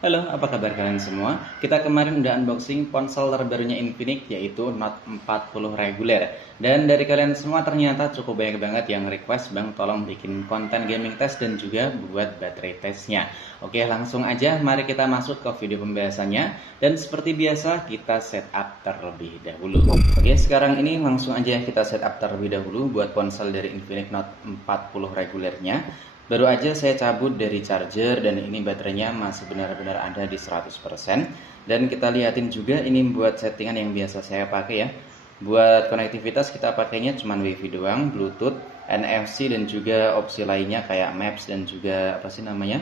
Halo, apa kabar kalian semua? Kita kemarin udah unboxing ponsel terbarunya Infinix yaitu Note 40 reguler. Dan dari kalian semua ternyata cukup banyak banget yang request Bang tolong bikin konten gaming test dan juga buat baterai testnya. Oke, langsung aja mari kita masuk ke video pembahasannya. Dan seperti biasa kita setup terlebih dahulu. Oke, sekarang ini langsung aja kita setup terlebih dahulu buat ponsel dari Infinix Note 40 regulernya. Baru aja saya cabut dari charger dan ini baterainya masih benar-benar ada di 100%. Dan kita liatin juga ini buat settingan yang biasa saya pakai ya. Buat konektivitas kita pakainya cuma WiFi doang, Bluetooth, NFC dan juga opsi lainnya kayak Maps dan juga apa sih namanya.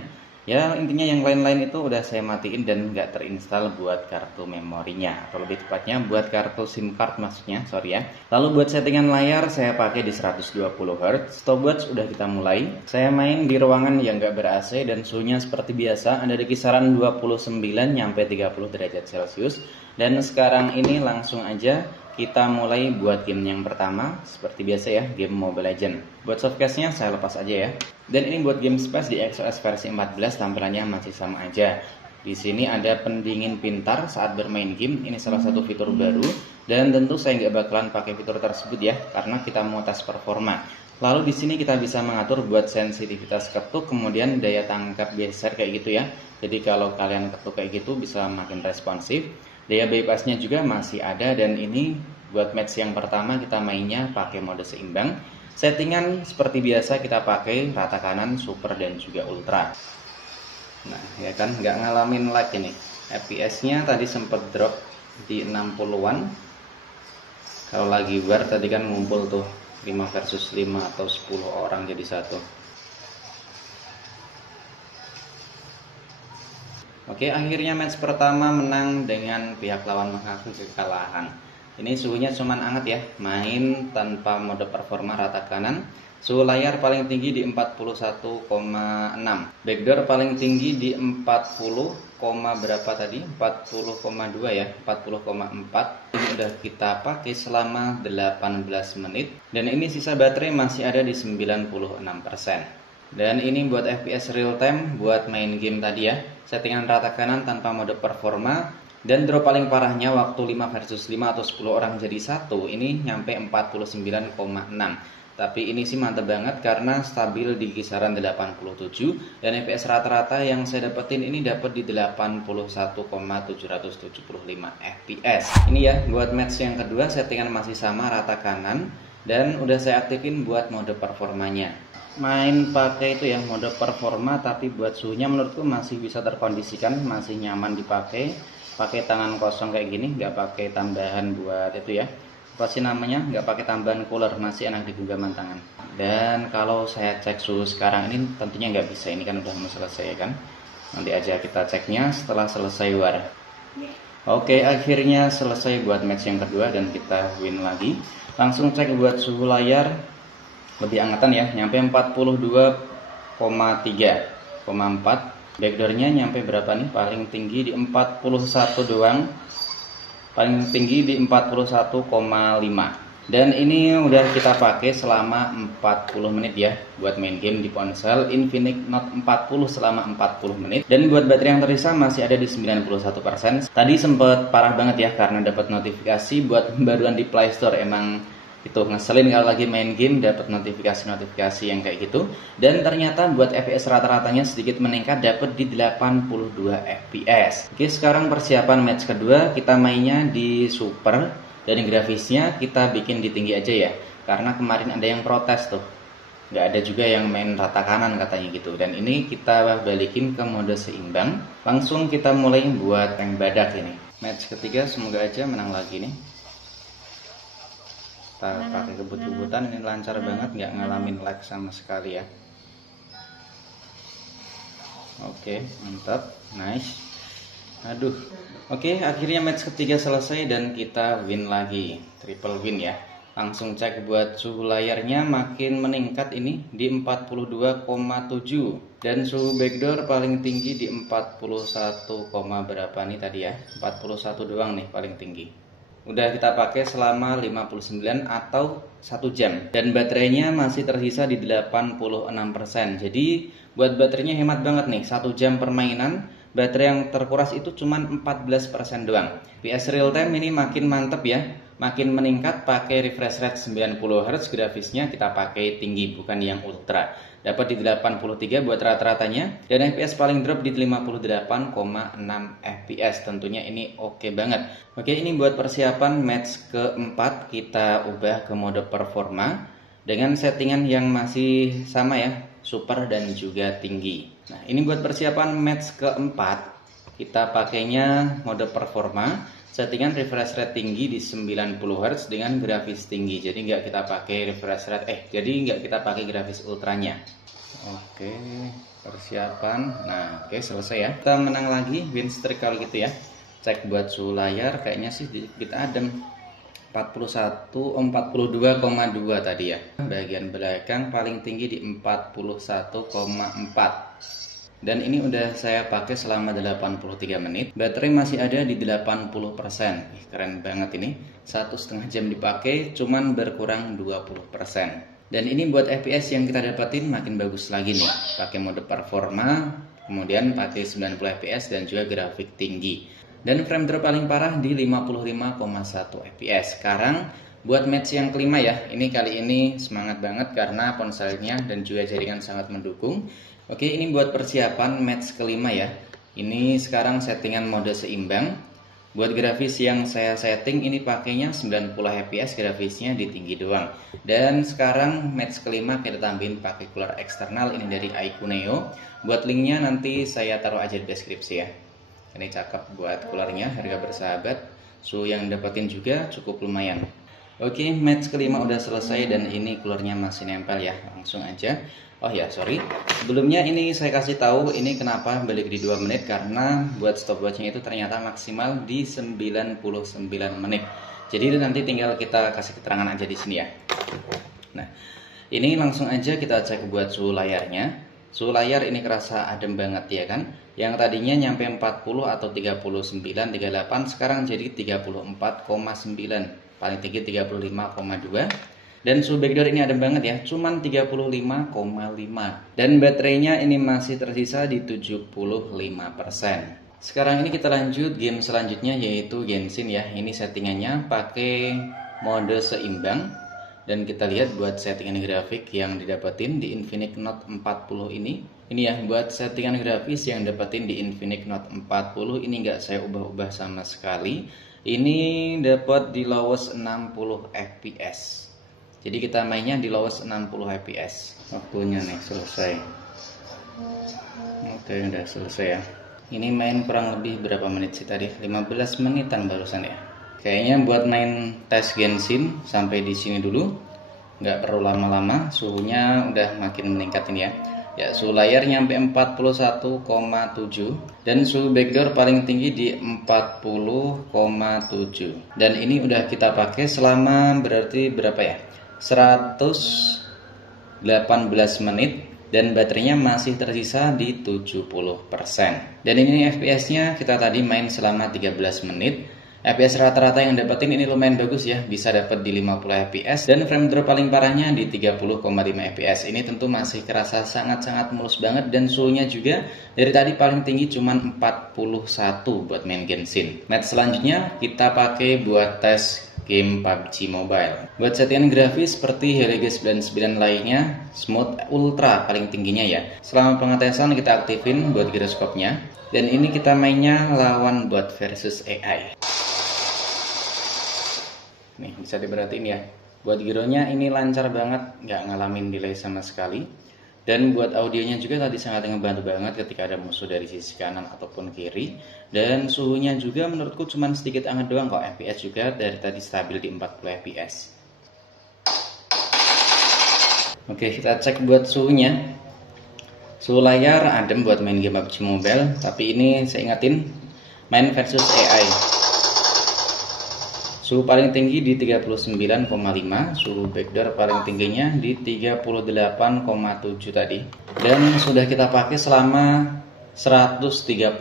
Ya intinya yang lain-lain itu udah saya matiin dan nggak terinstall buat kartu memorinya. Atau lebih tepatnya buat kartu SIM card maksudnya, sorry ya. Lalu buat settingan layar saya pakai di 120 Hz. Stopwatch udah kita mulai. Saya main di ruangan yang nggak ber-AC dan suhunya seperti biasa ada di kisaran 29 sampai 30 derajat Celcius. Dan sekarang ini langsung aja kita mulai buat game yang pertama. Seperti biasa ya, game Mobile Legends. Buat softcase-nya saya lepas aja ya. Dan ini buat game space di XOS versi 14 tampilannya masih sama aja. Di sini ada pendingin pintar saat bermain game. Ini salah satu fitur baru. Dan tentu saya nggak bakalan pakai fitur tersebut ya, karena kita mau tes performa. Lalu di sini kita bisa mengatur buat sensitivitas ketuk, kemudian daya tangkap geser kayak gitu ya. Jadi kalau kalian ketuk kayak gitu bisa makin responsif. Daya bypassnya juga masih ada dan ini buat match yang pertama kita mainnya pakai mode seimbang. Settingan seperti biasa kita pakai rata kanan, super dan juga ultra. Nah ya kan nggak ngalamin lag ini. FPS-nya tadi sempat drop di 60-an. Kalau lagi war tadi kan ngumpul tuh 5 versus 5 atau 10 orang jadi satu. Oke, akhirnya match pertama menang dengan pihak lawan mengaku kekalahan. Ini suhunya cuman hangat ya, main tanpa mode performa rata kanan. Suhu layar paling tinggi di 41,6. Backdoor paling tinggi di 40, berapa tadi? 40,2 ya, 40,4. Ini udah kita pakai selama 18 menit. Dan ini sisa baterai masih ada di 96%. Dan ini buat FPS real time buat main game tadi ya. Settingan rata kanan tanpa mode performa. Dan drop paling parahnya waktu 5 versus 5 atau 10 orang jadi satu ini nyampe 49,6. Tapi ini sih mantep banget karena stabil di kisaran 87. Dan FPS rata-rata yang saya dapetin ini dapat di 81,775 FPS. Ini ya buat match yang kedua, settingan masih sama rata kanan. Dan udah saya aktifin buat mode performanya. Main pakai itu ya mode performa, tapi buat suhunya menurutku masih bisa terkondisikan, masih nyaman dipakai. Pakai tangan kosong kayak gini, nggak pakai tambahan buat itu ya, apa sih namanya, nggak pakai tambahan cooler, masih enak di genggaman tangan. Dan kalau saya cek suhu sekarang ini tentunya nggak bisa, ini kan udah mau selesai kan. Nanti aja kita ceknya setelah selesai war. Oke, akhirnya selesai buat match yang kedua dan kita win lagi. Langsung cek buat suhu layar, lebih angkatan ya, nyampe 42,3,4. Backdoornya nyampe berapa nih? Paling tinggi di 41 doang. Paling tinggi di 41,5. Dan ini udah kita pakai selama 40 menit ya buat main game di ponsel Infinix Note 40 selama 40 menit. Dan buat baterai yang tersisa masih ada di 91%. Tadi sempet parah banget ya karena dapat notifikasi buat pembaruan di Play Store. Emang itu ngeselin kalau lagi main game dapat notifikasi yang kayak gitu. Dan ternyata buat FPS rata-ratanya sedikit meningkat, dapat di 82 FPS. Oke, sekarang persiapan match kedua, kita mainnya di super dan grafisnya kita bikin di tinggi aja ya, karena kemarin ada yang protes tuh nggak ada juga yang main rata kanan katanya gitu. Dan ini kita balikin ke mode seimbang. Langsung kita mulai buat yang badak ini. Match ketiga semoga aja menang lagi nih. Kita pakai kebut-kebutan, ini lancar banget, nggak ngalamin lag sama sekali ya. Oke, mantap, nice. Aduh, oke, akhirnya match ketiga selesai dan kita win lagi, triple win ya. Langsung cek buat suhu layarnya makin meningkat ini di 42,7. Dan suhu backdoor paling tinggi di 41, berapa nih tadi ya, 41 doang nih paling tinggi. Udah kita pakai selama 59 atau 1 jam. Dan baterainya masih tersisa di 86%. Jadi buat baterainya hemat banget nih. 1 jam permainan baterai yang terkuras itu cuma 14% doang. FPS real time ini makin mantep ya, makin meningkat pakai refresh rate 90Hz, grafisnya kita pakai tinggi bukan yang ultra. Dapat di 83 buat rata-ratanya, dan FPS paling drop di 58,6 FPS. Tentunya ini oke banget. Oke, ini buat persiapan match keempat, kita ubah ke mode performa dengan settingan yang masih sama ya, super dan juga tinggi. Nah, ini buat persiapan match keempat, kita pakainya mode performa, settingan refresh rate tinggi di 90Hz dengan grafis tinggi. Jadi nggak kita pakai refresh rate, jadi nggak kita pakai grafis ultranya. Oke, persiapan. Nah, oke, selesai ya. Kita menang lagi, win streak kalau gitu ya. Cek buat suhu layar, kayaknya sih sedikit adem. 42,2 tadi ya. Bagian belakang paling tinggi di 41,4. Dan ini udah saya pakai selama 83 menit. Baterai masih ada di 80%. Keren banget ini. 1,5 jam dipakai cuman berkurang 20%. Dan ini buat FPS yang kita dapetin makin bagus lagi nih. Pakai mode performa, kemudian pakai 90 FPS dan juga grafik tinggi. Dan frame drop paling parah di 55,1 FPS. Sekarang buat match yang kelima ya. Ini kali ini semangat banget karena ponselnya dan juga jaringan sangat mendukung. Oke, ini buat persiapan match kelima ya. Ini sekarang settingan mode seimbang. Buat grafis yang saya setting ini pakainya 90 fps, grafisnya di tinggi doang. Dan sekarang match kelima kita tambahin pakai cooler eksternal ini dari iCoolNeo. Buat linknya nanti saya taruh aja di deskripsi ya. Ini cakep buat coolernya, harga bersahabat. Suhu yang dapetin juga cukup lumayan. Oke, match kelima udah selesai dan ini coolernya masih nempel ya. Langsung aja. Oh ya, sorry. Sebelumnya ini saya kasih tahu ini kenapa balik di 2 menit, karena buat stopwatchnya itu ternyata maksimal di 99 menit. Jadi nanti tinggal kita kasih keterangan aja di sini ya. Nah, ini langsung aja kita cek buat suhu layarnya. Suhu layar ini kerasa adem banget ya kan. Yang tadinya nyampe 40 atau 39,38 sekarang jadi 34,9. Paling tinggi 35,2. Dan suhu backdoor ini adem banget ya, cuman 35,5. Dan baterainya ini masih tersisa di 75%. Sekarang ini kita lanjut game selanjutnya yaitu Genshin ya. Ini settingannya pakai mode seimbang. Dan kita lihat buat settingan grafik yang didapetin di Infinix Note 40 ini. Ini ya buat settingan grafis yang dapetin di Infinix Note 40 ini nggak saya ubah-ubah sama sekali. Ini dapat di lowest 60 fps. Jadi kita mainnya di lowest 60 fps. Waktunya nih selesai. Oke, udah selesai ya. Ini main kurang lebih berapa menit sih tadi? 15 menitan barusan ya. Kayaknya buat main tes Genshin sampai di sini dulu. Nggak perlu lama-lama, suhunya udah makin meningkat ini ya. Ya, suhu layar nyampe 41,7 dan suhu backdoor paling tinggi di 40,7. Dan ini udah kita pakai selama berarti berapa ya? 118 menit dan baterainya masih tersisa di 70%. Dan ini FPS-nya kita tadi main selama 13 menit. FPS rata-rata yang dapetin ini lumayan bagus ya, bisa dapat di 50 fps dan frame drop paling parahnya di 30,5 fps. Ini tentu masih kerasa sangat-sangat mulus banget dan suhunya juga dari tadi paling tinggi cuma 41 buat main Genshin. Match selanjutnya kita pakai buat tes game PUBG Mobile. Buat settingan grafis seperti HLG 99 lainnya, smooth ultra paling tingginya ya. Selama pengetesan kita aktifin buat giroskopnya dan ini kita mainnya lawan bot versus AI. Nih bisa diperhatiin ya, buat gironya ini lancar banget, nggak ngalamin delay sama sekali. Dan buat audionya juga tadi sangat ngebantu banget ketika ada musuh dari sisi kanan ataupun kiri. Dan suhunya juga menurutku cuma sedikit hangat doang kok, FPS juga dari tadi stabil di 40 fps. Oke, kita cek buat suhunya. Suhu layar adem buat main game PUBG Mobile, tapi ini saya ingatin main versus AI. Suhu paling tinggi di 39,5, suhu backdoor paling tingginya di 38,7 tadi. Dan sudah kita pakai selama 135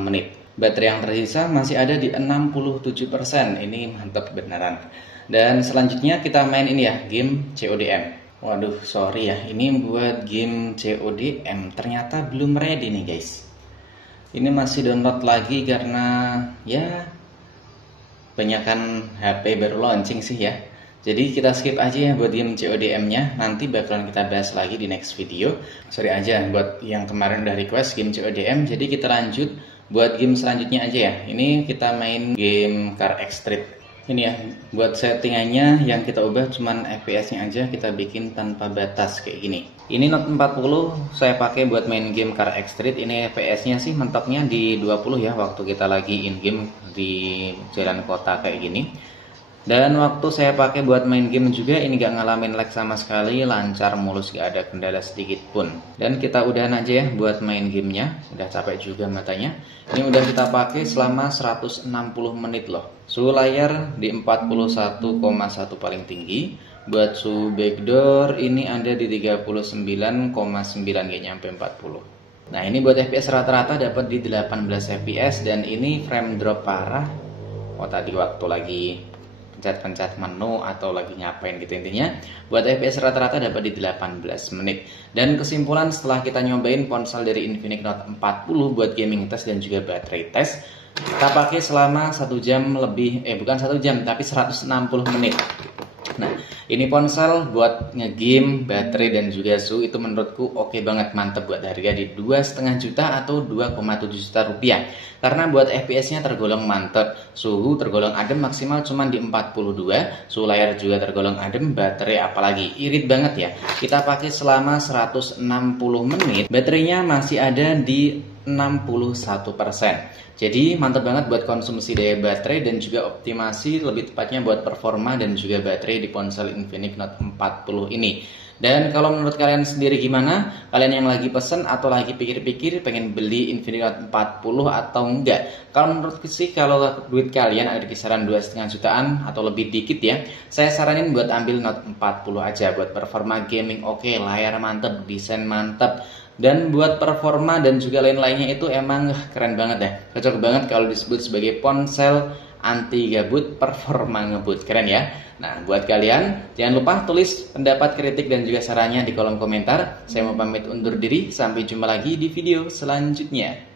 menit. Baterai yang tersisa masih ada di 67%, ini mantap beneran. Dan selanjutnya kita main ini ya, game CODM. Waduh, sorry ya, ini buat game CODM ternyata belum ready nih guys. Ini masih download lagi karena ya banyakan HP baru launching sih ya. Jadi kita skip aja ya buat game CODM-nya. Nanti bakalan kita bahas lagi di next video. Sorry aja buat yang kemarin udah request game CODM. Jadi kita lanjut buat game selanjutnya aja ya. Ini kita main game Car X Street. Ini ya, buat settingannya yang kita ubah cuman FPS-nya aja, kita bikin tanpa batas kayak gini. Ini Note 40 saya pakai buat main game Car X Street. Ini FPS-nya sih mentoknya di 20 ya waktu kita lagi in game di jalan kota kayak gini. Dan waktu saya pakai buat main game juga ini gak ngalamin lag sama sekali, lancar mulus, gak ada kendala sedikit pun. Dan kita udahan aja ya buat main gamenya, udah capek juga matanya. Ini udah kita pakai selama 160 menit loh. Suhu layar di 41,1 paling tinggi. Buat suhu backdoor ini ada di 39,9, gak nyampe 40. Nah ini buat FPS rata-rata dapat di 18 FPS dan ini frame drop parah. Oh tadi waktu lagi pencet-pencet menu atau lagi ngapain gitu intinya. Buat FPS rata-rata dapat di 18 menit. Dan kesimpulan setelah kita nyobain ponsel dari Infinix Note 40 buat gaming test dan juga baterai test, kita pakai selama 1 jam lebih, bukan 1 jam tapi 160 menit. Nah, ini ponsel buat ngegame, baterai dan juga suhu itu menurutku oke banget, mantep buat harga di 2,5 juta atau 2,7 juta rupiah. Karena buat FPS-nya tergolong mantep, suhu tergolong adem maksimal cuman di 42, suhu layar juga tergolong adem, baterai apalagi irit banget ya. Kita pakai selama 160 menit, baterainya masih ada di 61%. Jadi mantap banget buat konsumsi daya baterai dan juga optimasi lebih tepatnya buat performa dan juga baterai di ponsel Infinix Note 40 ini. Dan kalau menurut kalian sendiri gimana? Kalian yang lagi pesen atau lagi pikir-pikir pengen beli Infinix Note 40 atau enggak? Kalau menurutku sih kalau duit kalian ada di kisaran 2,5 jutaan atau lebih dikit ya, saya saranin buat ambil Note 40 aja buat performa gaming oke, layar mantep, desain mantep. Dan buat performa dan juga lain-lainnya itu emang keren banget ya. Cocok banget kalau disebut sebagai ponsel anti gabut performa ngebut. Keren ya. Nah buat kalian jangan lupa tulis pendapat, kritik dan juga sarannya di kolom komentar. Saya mau pamit undur diri. Sampai jumpa lagi di video selanjutnya.